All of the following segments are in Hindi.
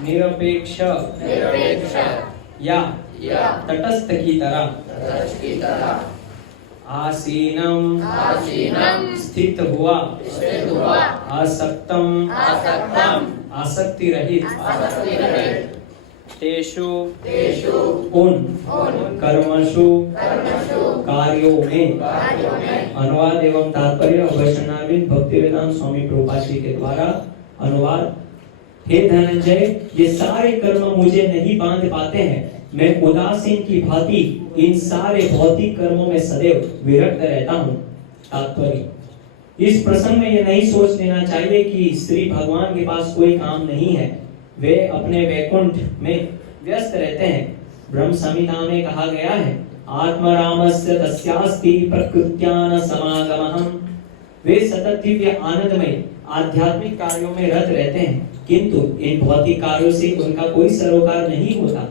निरपेक्ष या तटस्थ की तरह आसीनम स्थित हुआ आसक्तम आसक्ति रहित तेषु उन कर्मसु कार्यों में। अनुवाद एवं तात्पर्य वैष्णविन भक्तिवेदांत स्वामी प्रभुपाद जी के द्वारा अनुवाद। हे धनंजय, ये सारे कर्म मुझे नहीं बांध पाते हैं। मैं उदासीन की भांति इन सारे भौतिक कर्मों में सदैव विरक्त रहता हूँ। तात्पर्य, इस प्रसंग में ये नहीं सोच लेना चाहिए कि श्री भगवान के पास कोई काम नहीं है, वे अपने वैकुंठ में व्यस्त रहते हैं। ब्रह्म संहिता में कहा गया है, आत्मरामस्य तस्यास्ति प्रकृत्यान समागमः। वे सतत दिव्य आनंदमय आध्यात्मिक कार्यों में रत रहते हैं, किंतु इन भौतिक कार्यों से उनका कोई सरोकार नहीं होता।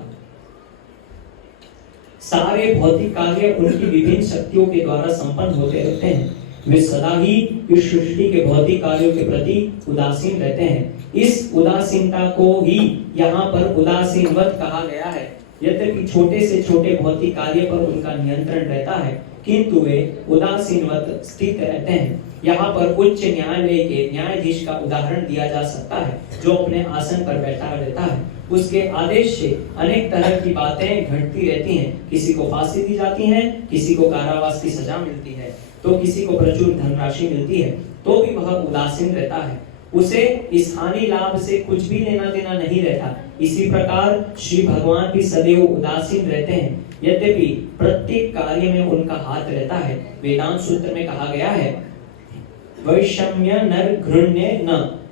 सारे भौतिक कार्य उनकी विभिन्न शक्तियों के द्वारा संपन्न होते रहते हैं। वे सदा ही इस सृष्टि के भौतिक कार्यों के प्रति उदासीन रहते हैं। इस उदासीनता को ही यहाँ पर उदासीनवत कहा गया है। यद्यपि छोटे से छोटे भौतिक कार्य पर उनका नियंत्रण रहता है, किंतु वे उदासीनवत स्थित रहते हैं। यहाँ पर उच्च न्यायालय के न्यायाधीश का उदाहरण दिया जा सकता है, जो अपने आसन पर बैठा रहता है। उसके आदेश से अनेक तरह की बातें घटती रहती हैं। किसी को फांसी दी जाती है, किसी को कारावास की सजा मिलती है, तो किसी को प्रचुर धनराशि मिलती है, तो भी वह उदासीन रहता है। उसे इस हानि लाभ से कुछ भी लेना देना नहीं रहता। इसी प्रकार श्री भगवान भी सदैव उदासीन रहते हैं, यद्यपि प्रत्येक कार्य में उनका हाथ रहता है। वेदांत सूत्र में कहा गया है, वैषम्य नर घृण्य न।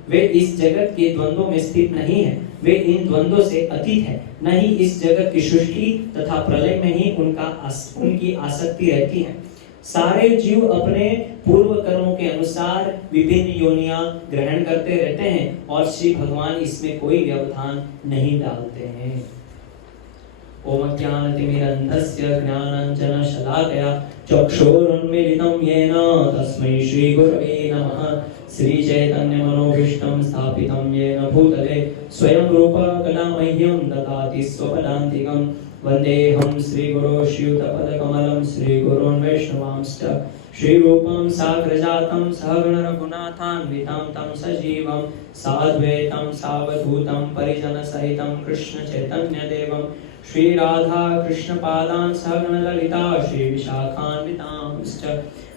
वे इस जगत के द्वंद्वों में स्थित नहीं है, वे इन द्वंद्वों से अतीत है। नहीं इस जगत की सृष्टि तथा प्रलय में ही उनकी आसक्ति रहती है। सारे जीव अपने पूर्व कर्मों के अनुसार विभिन्न योनियां ग्रहण करते रहते हैं और श्री भगवान इसमें कोई व्यवधान नहीं डालते हैं। ओम ज्ञानतिमिरन्धस्य ज्ञानाञ्जन शलाकया चक्षुरुन्मीलितं येन तस्मै श्री गुरवे नमः। श्री चैतन्य मनोभीष्टं स्थापितं येन भूतले स्वयं रूप कदा मह्यं ददाति स्वपदान्तिकं। वन्देऽहं श्रीगुरो श्रीयुतपदकमलं श्रीगुरोन् वैष्णवांश्च श्रीरूपं साग्रजातं सहगण रघुनाथान्वितं तं सजीवं साद्वैतं सावधूतं परिजनसहितं कृष्ण चैतन्यदेवं श्री राधा कृष्ण पादान् सहगण ललिता श्री विशाखान्वितांश्च।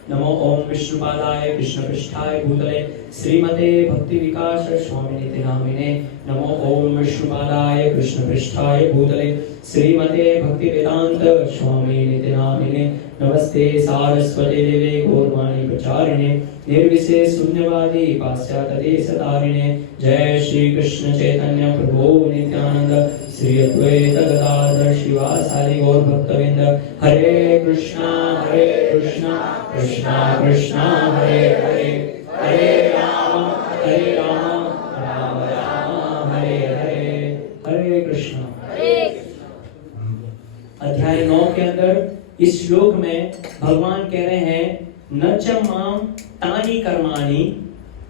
नमो ओम विष्णुपादाय कृष्णपृष्ठाय भूतले श्रीमते भक्ति विकास स्वामिनिति नामिने। नमो ओम विष्णुपादाय कृष्णपृष्ठाय भूतले श्रीमते भक्ति वेदांत स्वामिनिति नामिने। नमस्ते सारस्वते देवे गौरवाणी प्रचारिणे निर्विशेष शून्यवादी पाश्चात्य देशतारिणे। जय श्री कृष्ण चैतन्य प्रभु नित्यानंद श्री अद्वैत गदाधर शिवासादि गौर भक्तवृंद। हरे कृष्णा कृष्णा कृष्णा हरे हरे, हरे राम राम राम हरे हरे। हरे कृष्णा। अध्याय 9 के अंदर इस श्लोक में भगवान कह रहे हैं, न च माम तानि कर्माणि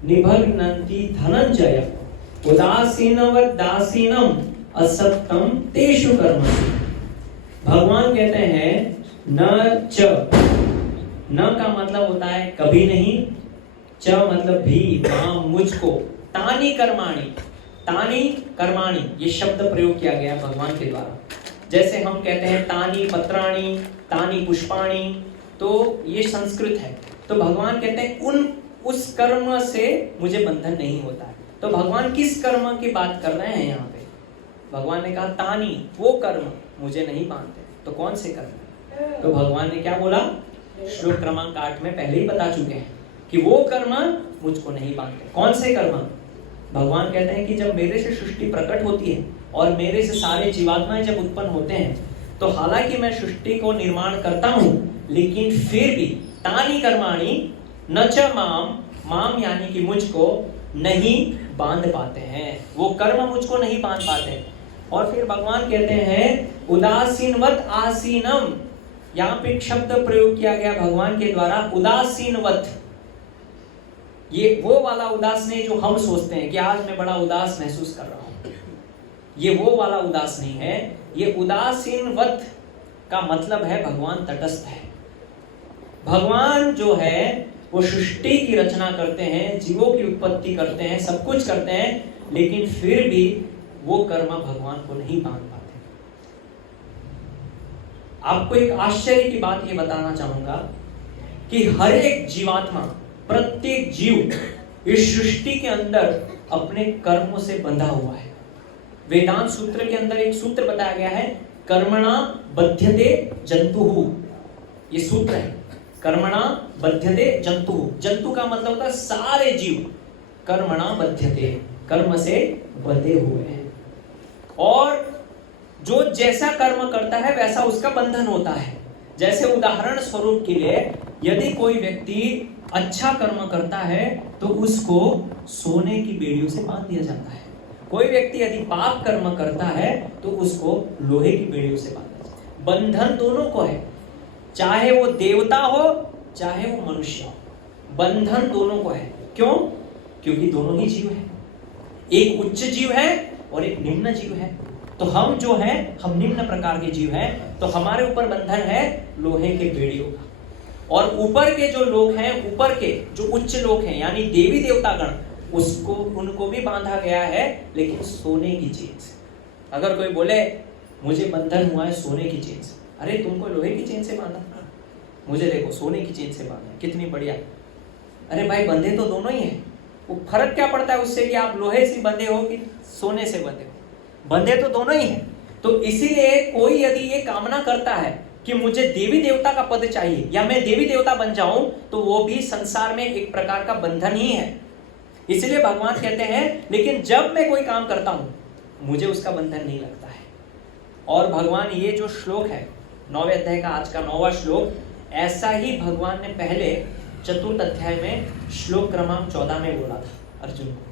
निबध्नन्ति धनंजय उदासीनवत् दासीनम असक्तम तेषु कर्मसु। भगवान कहते हैं न च, न का मतलब होता है कभी नहीं, च मतलब भी, मां मुझको, तानि कर्माणि, तानि कर्माणि ये शब्द प्रयोग किया गया भगवान के द्वारा। जैसे हम कहते हैं तानि पत्राणि, तानि पुष्पाणि, तो ये संस्कृत है। तो भगवान कहते हैं उस कर्म से मुझे बंधन नहीं होता है। तो भगवान किस कर्म की बात कर रहे हैं यहाँ पे? भगवान ने कहा तानि, वो कर्म मुझे नहीं बांधते। तो कौन से कर्म? तो भगवान ने क्या बोला? श्लोक क्रमांक 8 में पहले ही बता चुके हैं कि वो कर्म मुझको नहीं बांधते। कौन से कर्म? भगवान कहते हैं कि जब मेरे से सृष्टि प्रकट होती है और मेरे से सारे जीवात्माएं जब उत्पन्न होते हैं, तो हालांकि मैं सृष्टि को निर्माण करता हूं, लेकिन फिर भी तानि कर्माणि न च माम यानी कि मुझको नहीं बांध पाते हैं। वो कर्म मुझको नहीं बांध पाते। और फिर भगवान कहते हैं उदासीनवत आसीनम। यहाँ पे एक शब्द प्रयोग किया गया भगवान के द्वारा, उदासीनवत। ये वो वाला उदास नहीं जो हम सोचते हैं कि आज मैं बड़ा उदास महसूस कर रहा हूं, ये वो वाला उदास नहीं है। ये उदासीन वत का मतलब है भगवान तटस्थ है। भगवान जो है वो सृष्टि की रचना करते हैं, जीवों की उत्पत्ति करते हैं, सब कुछ करते हैं, लेकिन फिर भी वो कर्म भगवान को नहीं बांध पाते। आपको एक आश्चर्य की बात ये बताना चाहूंगा कि हर एक जीवात्मा, प्रत्येक जीव इस सृष्टि के अंदर अपने कर्मों से बंधा हुआ है। वेदांत सूत्र के अंदर एक सूत्र बताया गया है, कर्मणा बध्यते जंतुः। ये सूत्र है, कर्मणा बध्यते जंतुः। जंतु का मतलब होता है सारे जीव, कर्मणा बध्यते, कर्म से बंधे हुए हैं। और जो जैसा कर्म करता है वैसा उसका बंधन होता है। जैसे उदाहरण स्वरूप के लिए, यदि कोई व्यक्ति अच्छा कर्म करता है तो उसको सोने की बेड़ियों से बांध दिया जाता है। कोई व्यक्ति यदि पाप कर्म करता है तो उसको लोहे की बेड़ियों से बांधा जाता है। बंधन दोनों को है, चाहे वो देवता हो चाहे वो मनुष्य हो, बंधन दोनों को है। क्यों? क्योंकि दोनों ही जीव है, एक उच्च जीव है और एक निम्न जीव है। तो हम जो हैं, हम निम्न प्रकार के जीव हैं, तो हमारे ऊपर बंधन है लोहे के बेड़ियों का। और ऊपर के जो लोग हैं, ऊपर के जो उच्च लोग हैं यानी देवी देवतागण, उसको उनको भी बांधा गया है, लेकिन सोने की चेन से। अगर कोई बोले मुझे बंधन हुआ है सोने की चेन से, अरे तुमको लोहे की चेन से बांधा, मुझे देखो सोने की चेन से बांधा, कितनी बढ़िया। अरे भाई बंधे तो दोनों ही हैं, वो फर्क क्या पड़ता है उससे कि आप लोहे से बंधे हो कि सोने से बंधे हो? बंधे तो दोनों ही हैं। तो इसीलिए कोई यदि ये कामना करता है कि मुझे देवी देवता का पद चाहिए या मैं देवी देवता बन जाऊं, तो वो भी संसार में एक प्रकार का बंधन ही है। इसलिए भगवान कहते हैं लेकिन जब मैं कोई काम करता हूं मुझे उसका बंधन नहीं लगता है। और भगवान ये जो श्लोक है 9वें अध्याय का आज का 9वां श्लोक, ऐसा ही भगवान ने पहले चतुर्थ अध्याय में श्लोक क्रमांक 14 में बोला था अर्जुन को।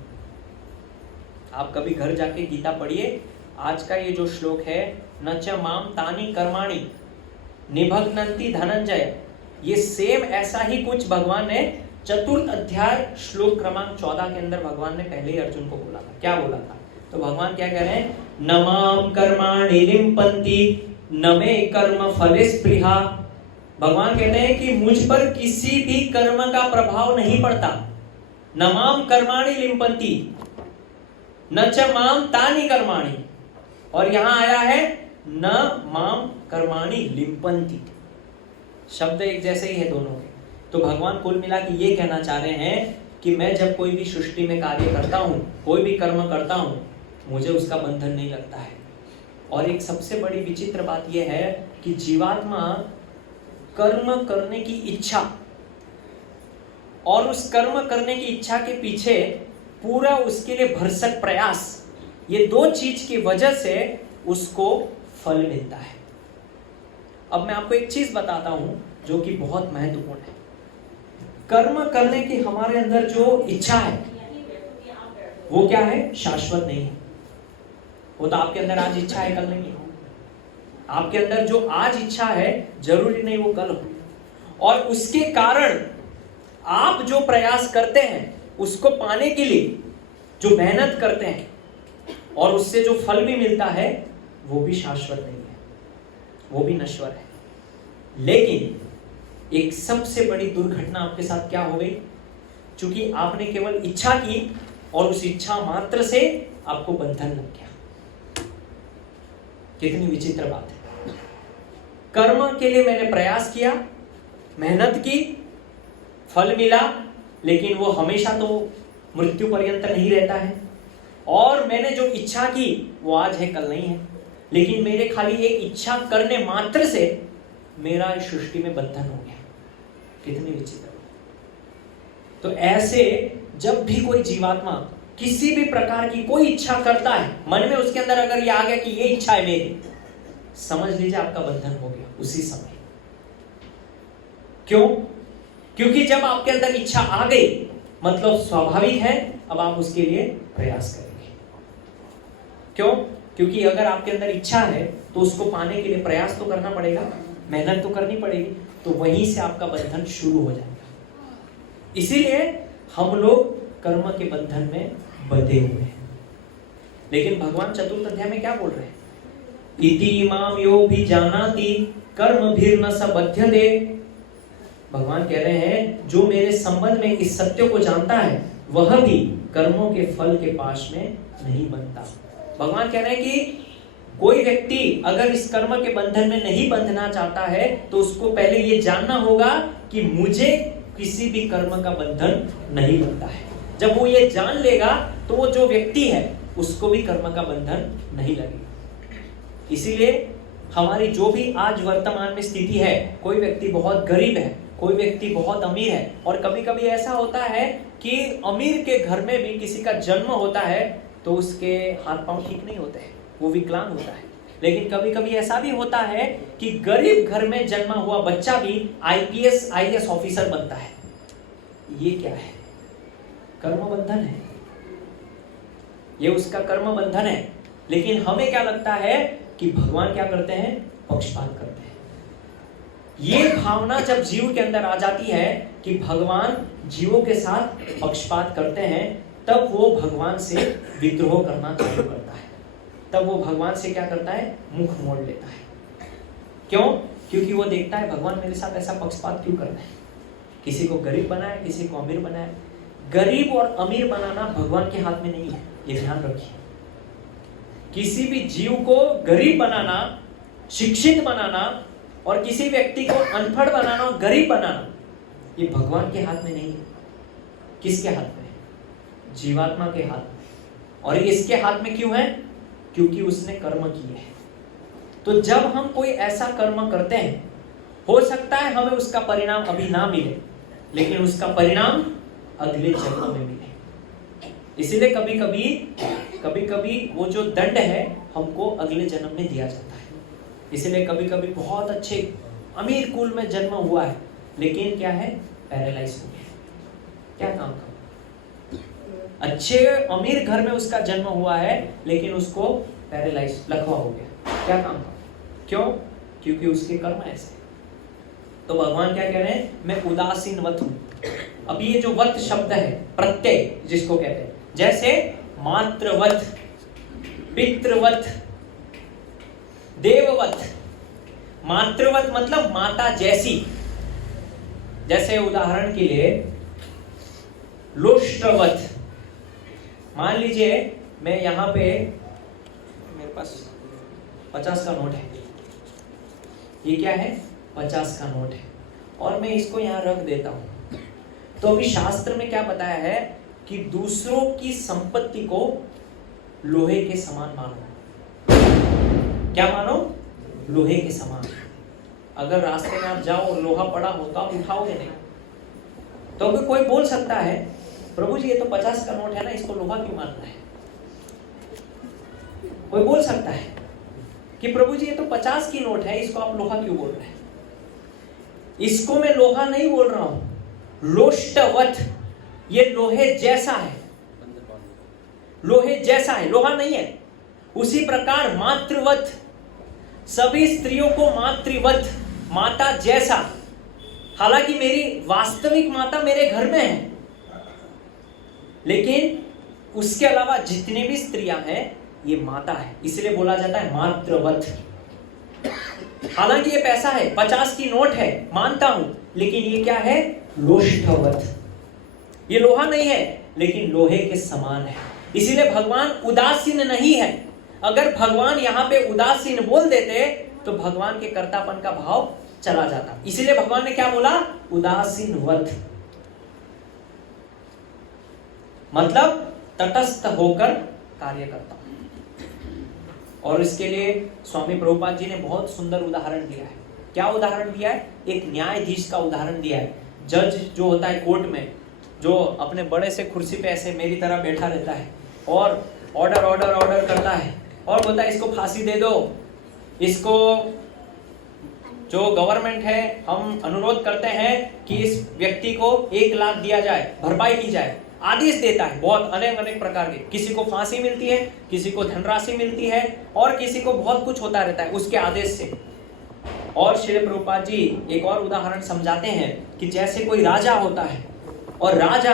आप कभी घर जाके गीता पढ़िए, आज का ये जो श्लोक है, न च माम तानि कर्माणि निभग्नन्ति धनंजय, ये सेम ऐसा ही कुछ भगवान ने चतुर्थ अध्याय श्लोक क्रमांक 14 के अंदर भगवान ने पहले ही अर्जुन को बोला था। क्या बोला था? तो भगवान क्या कह रहे हैं, न माम कर्माणि लिम्पन्ति न मे कर्म फले स्पृहा। भगवान कहते हैं कि मुझ पर किसी भी कर्म का प्रभाव नहीं पड़ता। न माम कर्माणि लिम्पन्ति न च माम तानि कर्माणि, और यहां आया है न माम कर्माणि लिम्पन्ति, शब्द एक जैसे ही है दोनों के। तो भगवान कुल मिला के ये कहना चाह रहे हैं कि मैं जब कोई भी सृष्टि में कार्य करता हूं, कोई भी कर्म करता हूं, मुझे उसका बंधन नहीं लगता है। और एक सबसे बड़ी विचित्र बात यह है कि जीवात्मा कर्म करने की इच्छा और उस कर्म करने की इच्छा के पीछे पूरा उसके लिए भरसक प्रयास, ये दो चीज की वजह से उसको फल मिलता है। अब मैं आपको एक चीज बताता हूं जो कि बहुत महत्वपूर्ण है। कर्म करने की हमारे अंदर जो इच्छा है वो क्या है? शाश्वत नहीं है। वो तो आपके अंदर आज इच्छा है, कल नहीं है। आपके अंदर जो आज इच्छा है जरूरी नहीं वो कल हो। और उसके कारण आप जो प्रयास करते हैं उसको पाने के लिए जो मेहनत करते हैं और उससे जो फल भी मिलता है वो भी शाश्वत नहीं है, वो भी नश्वर है। लेकिन एक सबसे बड़ी दुर्घटना आपके साथ क्या हो गई? क्योंकि आपने केवल इच्छा की और उस इच्छा मात्र से आपको बंधन लग गया। कितनी विचित्र बात है। कर्म के लिए मैंने प्रयास किया, मेहनत की, फल मिला, लेकिन वो हमेशा तो मृत्यु पर्यंत नहीं रहता है। और मैंने जो इच्छा की वो आज है कल नहीं है, लेकिन मेरे खाली एक इच्छा करने मात्र से मेरा इस सृष्टि में बंधन हो गया। कितनी विचित्र। तो ऐसे जब भी कोई जीवात्मा किसी भी प्रकार की कोई इच्छा करता है, मन में उसके अंदर अगर ये आ गया कि ये इच्छा है मेरी, समझ लीजिए आपका बंधन हो गया उसी समय। क्यों? क्योंकि जब आपके अंदर इच्छा आ गई मतलब स्वाभाविक है अब आप उसके लिए प्रयास करेंगे। क्यों? क्योंकि अगर आपके अंदर इच्छा है तो उसको पाने के लिए प्रयास तो करना पड़ेगा, मेहनत तो करनी पड़ेगी, तो वहीं से आपका बंधन शुरू हो जाएगा। इसीलिए हम लोग कर्म के बंधन में बंधे हुए हैं। लेकिन भगवान चतुर्थ अध्याय में क्या बोल रहे हैं? इति माम यो भी जानाति कर्म भीर न स बध्यते। भगवान कह रहे हैं जो मेरे संबंध में इस सत्य को जानता है वह भी कर्मों के फल के पास में नहीं बनता। भगवान कह रहे हैं कि कोई व्यक्ति अगर इस कर्म के बंधन में नहीं बंधना चाहता है तो उसको पहले ये जानना होगा कि मुझे किसी भी कर्म का बंधन नहीं बनता है। जब वो ये जान लेगा तो वो जो व्यक्ति है उसको भी कर्म का बंधन नहीं लगेगा। इसीलिए हमारी जो भी आज वर्तमान में स्थिति है, कोई व्यक्ति बहुत गरीब है, कोई व्यक्ति बहुत अमीर है, और कभी कभी ऐसा होता है कि अमीर के घर में भी किसी का जन्म होता है तो उसके हाथ पांव ठीक नहीं होते हैं, वो विकलांग होता है। लेकिन कभी कभी ऐसा भी होता है कि गरीब घर में जन्मा हुआ बच्चा भी आईपीएस आईएएस ऑफिसर बनता है। ये क्या है? कर्म बंधन है, ये उसका कर्म बंधन है। लेकिन हमें क्या लगता है कि भगवान क्या करते हैं? पक्षपात करते हैं। ये भावना जब जीव के अंदर आ जाती है कि भगवान जीवों के साथ पक्षपात करते हैं, तब वो भगवान से विद्रोह करना चालू करता है। तब वो भगवान से क्या करता है? मुख मोड़ लेता है। क्यों? क्योंकि वो देखता है भगवान मेरे साथ ऐसा पक्षपात क्यों कर रहे हैं? किसी को गरीब बनाया, किसी को अमीर बनाया। गरीब और अमीर बनाना भगवान के हाथ में नहीं है, ये ध्यान रखिए। किसी भी जीव को गरीब बनाना, शिक्षित बनाना और किसी व्यक्ति को अनपढ़ बनाना और गरीब बनाना, ये भगवान के हाथ में नहीं है। किसके हाथ में? जीवात्मा के हाथ में। और ये इसके हाथ में क्यों है? क्योंकि उसने कर्म किए हैं। तो जब हम कोई ऐसा कर्म करते हैं, हो सकता है हमें उसका परिणाम अभी ना मिले, लेकिन उसका परिणाम अगले जन्म में मिले। इसीलिए कभी कभी वो जो दंड है हमको अगले जन्म में दिया जाता है। इसीलिए कभी कभी बहुत अच्छे अमीर कुल में जन्म हुआ है, लेकिन क्या है? पैरालाइज हो गया। क्या काम था? अच्छे अमीर घर में उसका जन्म हुआ है, लेकिन उसको पैरालाइज, लकवा हो गया। क्या काम था? क्यों? क्योंकि उसके कर्म ऐसे। तो भगवान क्या कह रहे हैं? मैं उदासीनवत हूं। अब ये जो वत शब्द है, प्रत्यय जिसको कहते हैं, जैसे मातृवत, पितृवत, देववत। मातृवत मतलब माता जैसी। जैसे उदाहरण के लिए लोष्ट्रवत। मान लीजिए मैं यहां पे, मेरे पास 50 का नोट है। ये क्या है? 50 का नोट है, और मैं इसको यहां रख देता हूं। तो अभी शास्त्र में क्या बताया है कि दूसरों की संपत्ति को लोहे के समान मानो। क्या मानो? लोहे के समान। अगर रास्ते में आप जाओ और लोहा पड़ा हो तो आप उठाओगे नहीं। तो अगर कोई बोल सकता है प्रभु जी ये तो 50 का नोट है ना, इसको लोहा क्यों मानना है? कोई बोल सकता है कि प्रभु जी ये तो 50 की नोट है, इसको आप लोहा क्यों बोल रहे हैं? इसको मैं लोहा नहीं बोल रहा हूं, लोष्टवत। ये लोहे जैसा है, लोहे जैसा है, लोहा नहीं है। उसी प्रकार मातृवत, सभी स्त्रियों को मातृवत, माता जैसा। हालांकि मेरी वास्तविक माता मेरे घर में है, लेकिन उसके अलावा जितनी भी स्त्रियां हैं ये माता है, इसलिए बोला जाता है मातृवत। हालांकि ये पैसा है, 50 की नोट है, मानता हूं, लेकिन ये क्या है? लोष्टवत। ये लोहा नहीं है, लेकिन लोहे के समान है। इसीलिए भगवान उदासीन नहीं है। अगर भगवान यहां पे उदासीन बोल देते तो भगवान के कर्तापन का भाव चला जाता। इसीलिए भगवान ने क्या बोला? उदासीनवत, मतलब तटस्थ होकर कार्य करता। और इसके लिए स्वामी प्रभुपाद जी ने बहुत सुंदर उदाहरण दिया है। क्या उदाहरण दिया है? एक न्यायाधीश का उदाहरण दिया है। जज जो होता है कोर्ट में, जो अपने बड़े से कुर्सी पे ऐसे मेरी तरह बैठा रहता है और ऑर्डर ऑर्डर ऑर्डर करता है और बोलता है इसको फांसी दे दो, इसको जो गवर्नमेंट है हम अनुरोध करते हैं कि इस व्यक्ति को 1 लाख दिया जाए, भरपाई की जाए। आदेश देता है बहुत अनेक प्रकार के। किसी को फांसी मिलती है, किसी को धनराशि मिलती है, और किसी को बहुत कुछ होता रहता है उसके आदेश से। और श्री प्रभुपाद जी एक और उदाहरण समझाते हैं कि जैसे कोई राजा होता है और राजा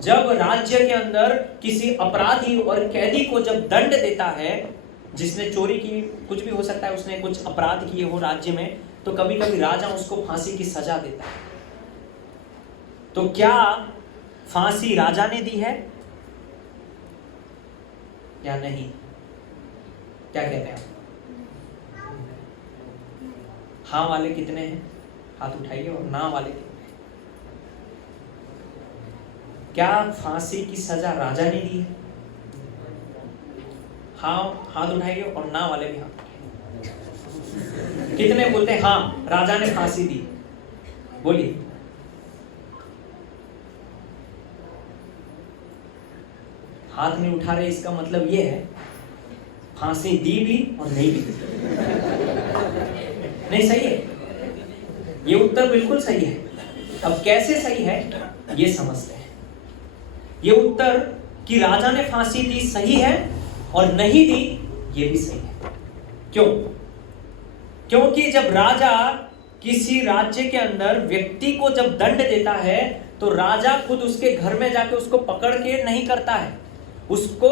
जब राज्य के अंदर किसी अपराधी और कैदी को जब दंड देता है, जिसने चोरी की, कुछ भी हो सकता है, उसने कुछ अपराध किए हो राज्य में, तो कभी कभी राजा उसको फांसी की सजा देता है। तो क्या फांसी राजा ने दी है या नहीं? क्या कहते हैं आप? हाँ वाले कितने हैं? हाथ उठाइए। और ना वाले कितने? क्या फांसी की सजा राजा ने दी है? हाँ हाथ उठाइए। और ना वाले भी हाथ उठाइए। कितने बोलते हैं हाँ राजा ने फांसी दी? बोलिए। हाथ नहीं उठा रहे, इसका मतलब ये है फांसी दी भी और नहीं भी दी। नहीं सही है, ये उत्तर बिल्कुल सही है। अब कैसे सही है ये समझते हैं। ये उत्तर कि राजा ने फांसी दी सही है और नहीं दी ये भी सही है। क्यों? क्योंकि जब राजा किसी राज्य के अंदर व्यक्ति को जब दंड देता है तो राजा खुद उसके घर में जाके उसको पकड़ के नहीं करता है, उसको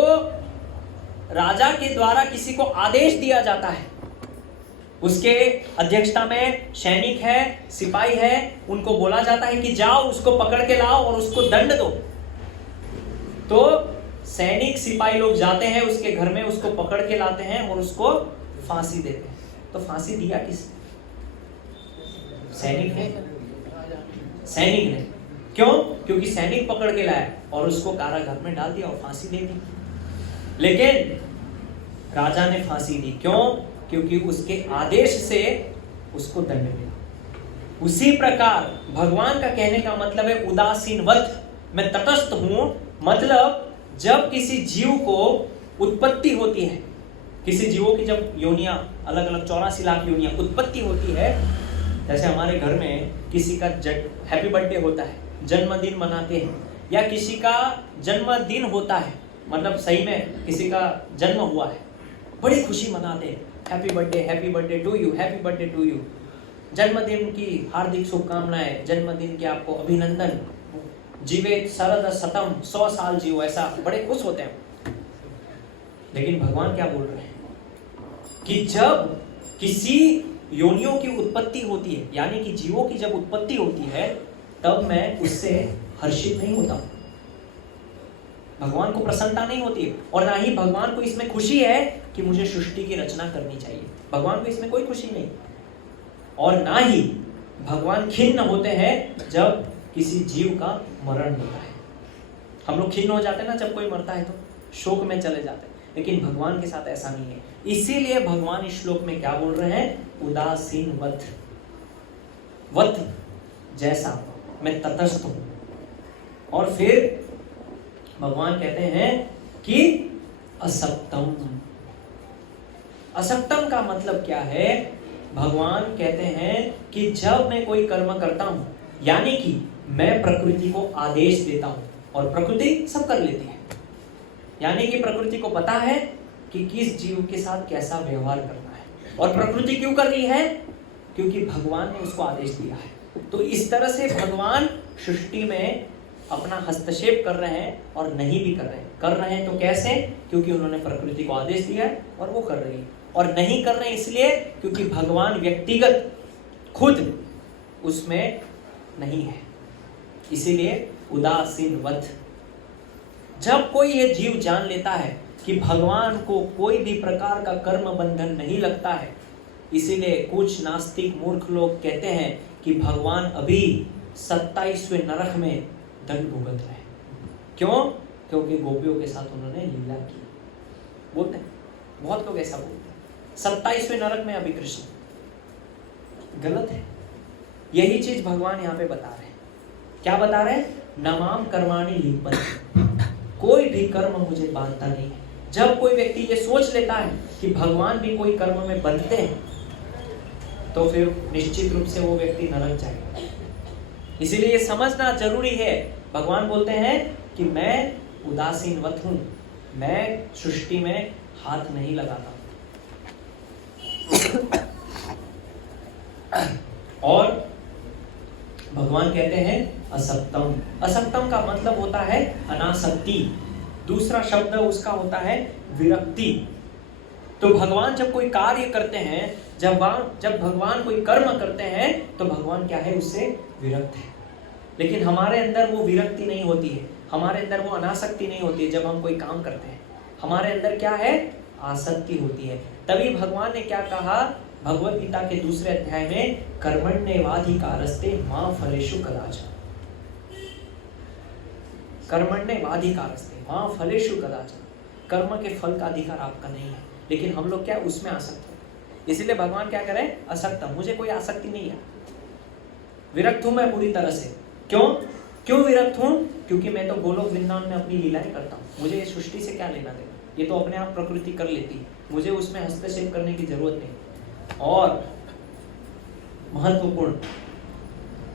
राजा के द्वारा किसी को आदेश दिया जाता है। उसके अध्यक्षता में सैनिक है, सिपाही है, उनको बोला जाता है कि जाओ उसको पकड़ के लाओ और उसको दंड दो। तो सैनिक सिपाही लोग जाते हैं उसके घर में, उसको पकड़ के लाते हैं और उसको फांसी देते हैं। तो फांसी दिया किस? सैनिक ने। सैनिक ने। क्यों? क्योंकि सैनिक पकड़ के लाया और उसको कारागार में डाल दिया और फांसी दे दी। लेकिन राजा ने फांसी दी। क्यों? क्योंकि उसके आदेश से उसको दंड मिला। उसी प्रकार भगवान का कहने का मतलब है उदासीनवत, मैं तटस्थ हूं। मतलब जब किसी जीव को उत्पत्ति होती है, किसी जीवों की जब योनियां, अलग अलग 84 लाख योनियां उत्पत्ति होती है, जैसे हमारे घर में किसी का हैप्पी बर्थडे होता है, जन्मदिन मनाते हैं, या किसी का जन्मदिन होता है, मतलब सही में किसी का जन्म हुआ है, बड़ी खुशी मनाते हैं, happy birthday to you, happy birthday to you, जन्मदिन की हार्दिक शुभकामनाएं, जन्मदिन के आपको अभिनंदन, जीवे शरद शतम, 100 साल जियो, ऐसा बड़े खुश होते हैं। लेकिन भगवान क्या बोल रहे हैं कि जब किसी योनियों की उत्पत्ति होती है, यानी कि जीवों की जब उत्पत्ति होती है, तब मैं उससे हर्षित नहीं होता हूं। भगवान को प्रसन्नता नहीं होती है, और ना ही भगवान को इसमें खुशी है कि मुझे सृष्टि की रचना करनी चाहिए। भगवान को इसमें कोई खुशी नहीं। और ना ही भगवान खिन्न होते हैं जब किसी जीव का मरण होता है। हम लोग खिन्न हो जाते हैं ना जब कोई मरता है, तो शोक में चले जाते हैं। लेकिन भगवान के साथ ऐसा नहीं है। इसीलिए भगवान इस श्लोक में क्या बोल रहे हैं? उदासीन वत जैसा मैं तटस्थ हूं। और फिर भगवान कहते हैं कि असक्तम। असक्तम का मतलब क्या है? भगवान कहते हैं कि जब मैं कोई कर्म करता हूं, यानी कि मैं प्रकृति को आदेश देता हूं, और प्रकृति सब कर लेती है, यानी कि प्रकृति को पता है कि किस जीव के साथ कैसा व्यवहार करना है। और प्रकृति क्यों कर रही है? क्योंकि भगवान ने उसको आदेश दिया है। तो इस तरह से भगवान सृष्टि में अपना हस्तक्षेप कर रहे हैं और नहीं भी कर रहे हैं। तो कैसे? क्योंकि उन्होंने प्रकृति को आदेश दिया है और वो कर रही है। और नहीं कर रहे इसलिए क्योंकि भगवान व्यक्तिगत खुद उसमें नहीं है। इसीलिए उदासीनवत। जब कोई ये जीव जान लेता है कि भगवान को कोई भी प्रकार का कर्म बंधन नहीं लगता है, इसीलिए कुछ नास्तिक मूर्ख लोग कहते हैं कि भगवान अभी 27वें नरक में दंड भुगत रहे हैं। क्यों? क्योंकि गोपियों के साथ उन्होंने लीला की। बोलते हैं, बहुत लोग ऐसा बोलते हैं, 27वें नरक में अभी कृष्ण। गलत है। यही चीज भगवान यहाँ पे बता रहे हैं। क्या बता रहे हैं? नमाम कर्माणि लिप्यन्ते। कोई भी कर्म मुझे बांधता नहीं है। जब कोई व्यक्ति ये सोच लेता है कि भगवान भी कोई कर्म में बंधते हैं, तो फिर निश्चित रूप से वो व्यक्ति नरक जाएगा। इसीलिए ये समझना जरूरी है। भगवान बोलते हैं कि मैं उदासीनवत हूं, मैं सृष्टि में हाथ नहीं लगाता। और भगवान भगवान कहते हैं असक्तम। असक्तम का मतलब होता है अनासक्ति। दूसरा शब्द उसका होता है विरक्ति। तो भगवान जब कोई कार्य करते हैं, जब भगवान कोई कर्म करते हैं तो भगवान क्या है, उससे विरक्त है। लेकिन हमारे अंदर वो विरक्ति नहीं होती है, हमारे अंदर वो अनासक्ति नहीं होती है। जब हम कोई काम करते हैं हमारे अंदर क्या है, आसक्ति होती है। तभी भगवान ने क्या कहा भगवत गीता के दूसरे अध्याय में, कर्मण्येवाधिकारस्ते मा फलेषु कदाचन। कर्मण्येवाधिकारस्ते मा फलेषु कदाचन। कर्म के फल का अधिकार आपका नहीं है, लेकिन हम लोग क्या उसमें आसक्त हैं। इसीलिए भगवान क्या करें, असक्त, मुझे कोई आसक्ति नहीं है, विरक्त हूं मैं पूरी तरह से। क्यों विरक्त हूं? क्योंकि मैं तो गोलोक वृंदावन में अपनी लीलाएं करता हूँ, मुझे इस सृष्टि से क्या लेना देना, ये तो अपने आप प्रकृति कर लेती है, मुझे उसमें हस्तक्षेप करने की जरूरत नहीं। और महत्वपूर्ण,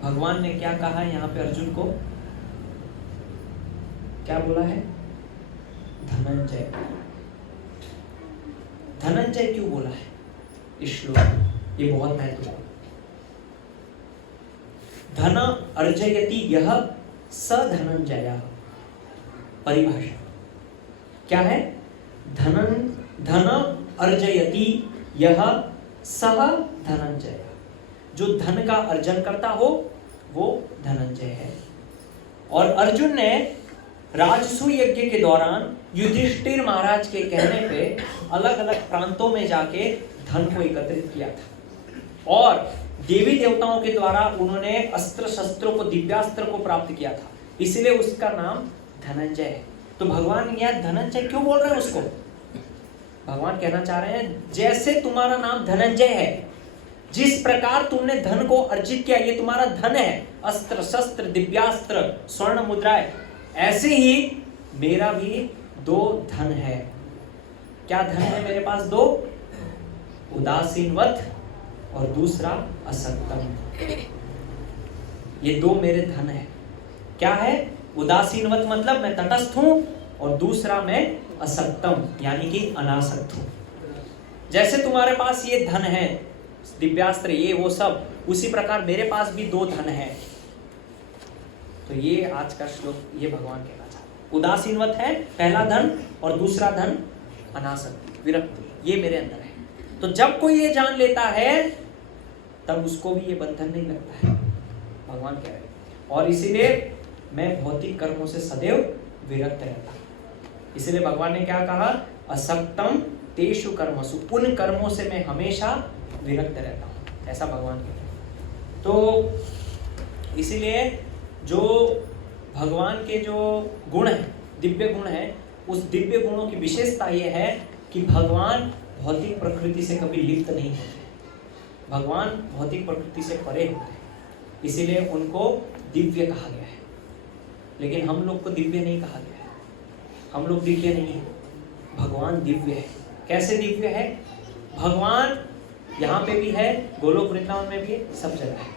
भगवान ने क्या कहा यहाँ पे अर्जुन को, क्या बोला है, धनंजय। धनंजय क्यों बोला है इस श्लोक में, ये बहुत महत्वपूर्ण। धन अर्जयति यह स धनंजय। परिभाषा क्या है, धन अर्जयति यह सह धनंजय। जो धन का अर्जन करता हो वो धनंजय है। और अर्जुन ने राजसूय यज्ञ के दौरान युधिष्ठिर महाराज के कहने पे अलग अलग प्रांतों में जाके धन को एकत्रित किया था, और देवी देवताओं के द्वारा उन्होंने अस्त्र शस्त्रों को, दिव्यास्त्र को प्राप्त किया था, इसलिए उसका नाम धनंजय है। तो भगवान यह धनंजय क्यों बोल रहे हैं उसको, भगवान कहना चाह रहे हैं जैसे तुम्हारा नाम धनंजय है, जिस प्रकार तुमने धन को अर्जित किया, ये तुम्हारा धन है, अस्त्र शस्त्र दिव्यास्त्र स्वर्ण मुद्राएं, ऐसे ही मेरा भी दो धन है। क्या धन है मेरे पास? दो, उदासीनवत और दूसरा असक्तम। ये दो मेरे धन है। क्या है? उदासीनवत मतलब मैं तटस्थ हूं, और दूसरा मैं असक्तम यानी कि अनासक्त हूं। जैसे तुम्हारे पास ये धन है, दिव्यास्त्र ये वो सब, उसी प्रकार मेरे पास भी दो धन है। तो ये आज का श्लोक ये भगवान कहना चाहते हैं, उदासीनवत है पहला धन, और दूसरा धन अनासक्ति, विरक्ति, ये मेरे अंदर है। तो जब कोई ये जान लेता है तब उसको भी ये बंधन नहीं लगता है, भगवान कह रहे हैं। और इसीलिए मैं भौतिक कर्मों से सदैव विरक्त रहता हूं। इसलिए भगवान ने क्या कहा, असक्तम तेषु कर्मसु, उन कर्मों से मैं हमेशा विरक्त रहता हूं, ऐसा भगवान कहते हैं। तो इसीलिए जो भगवान के जो गुण है, दिव्य गुण है, उस दिव्य गुणों की विशेषता यह है कि भगवान भौतिक प्रकृति से कभी लिप्त नहीं होते, भगवान भौतिक प्रकृति से परे होते हैं, इसीलिए उनको दिव्य कहा गया है। लेकिन हम लोग को दिव्य नहीं कहा गया है, हम लोग दिव्य नहीं है, भगवान दिव्य है। कैसे दिव्य है? भगवान यहाँ पे भी है, गोलोक वृंदावन में भी है, सब जगह है,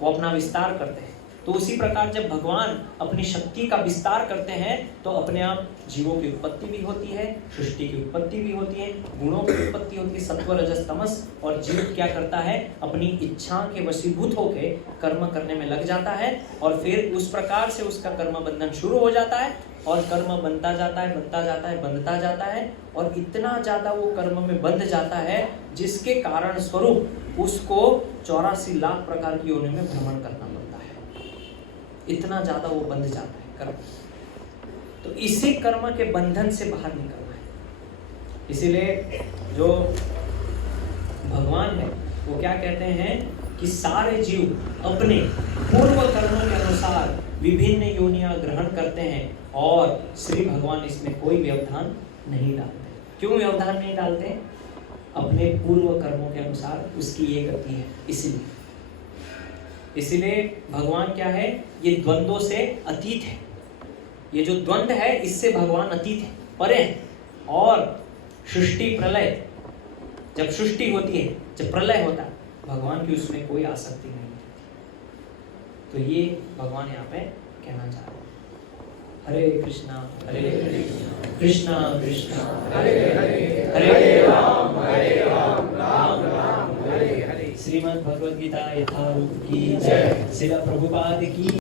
वो अपना विस्तार करते हैं। तो उसी प्रकार जब भगवान अपनी शक्ति का विस्तार करते हैं तो अपने आप जीवों की उत्पत्ति भी होती है, सृष्टि की उत्पत्ति भी होती है, गुणों की उत्पत्ति होती है, सत्व रजस तमस, और जीव क्या करता है, अपनी इच्छा के वशीभूत होके कर्म करने में लग जाता है, और फिर उस प्रकार से उसका कर्म बंधन शुरू हो जाता है, और कर्म बनता जाता है, बनता जाता है, बंधता जाता है, और इतना ज्यादा वो कर्म में बंध जाता है जिसके कारण स्वरूप उसको 84 लाख प्रकार की योनि में भ्रमण करना पड़ता है, इतना ज्यादा वो बंध जाता है कर्म। तो इसी कर्म के बंधन से बाहर निकलना है। इसीलिए जो भगवान है वो क्या कहते हैं कि सारे जीव अपने पूर्व कर्मों के अनुसार विभिन्न योनियां ग्रहण करते हैं, और श्री भगवान इसमें कोई व्यवधान नहीं डालते। क्यों व्यवधान नहीं डालते? अपने पूर्व कर्मों के अनुसार उसकी ये गति है, इसीलिए भगवान क्या है, ये द्वंद्वों से अतीत है। ये जो द्वंद्व है इससे भगवान अतीत है, परे है। और सृष्टि प्रलय, जब सृष्टि होती है, जब प्रलय होता है, भगवान की उसमें कोई आसक्ति नहीं है। तो ये भगवान यहाँ पे कहना चाह रहे हैं। हरे कृष्णा कृष्णा कृष्णा हरे हरे, हरे राम राम राम हरे हरे। श्रीमद् भगवद गीता यथारूप की जय। श्रील प्रभुपाद की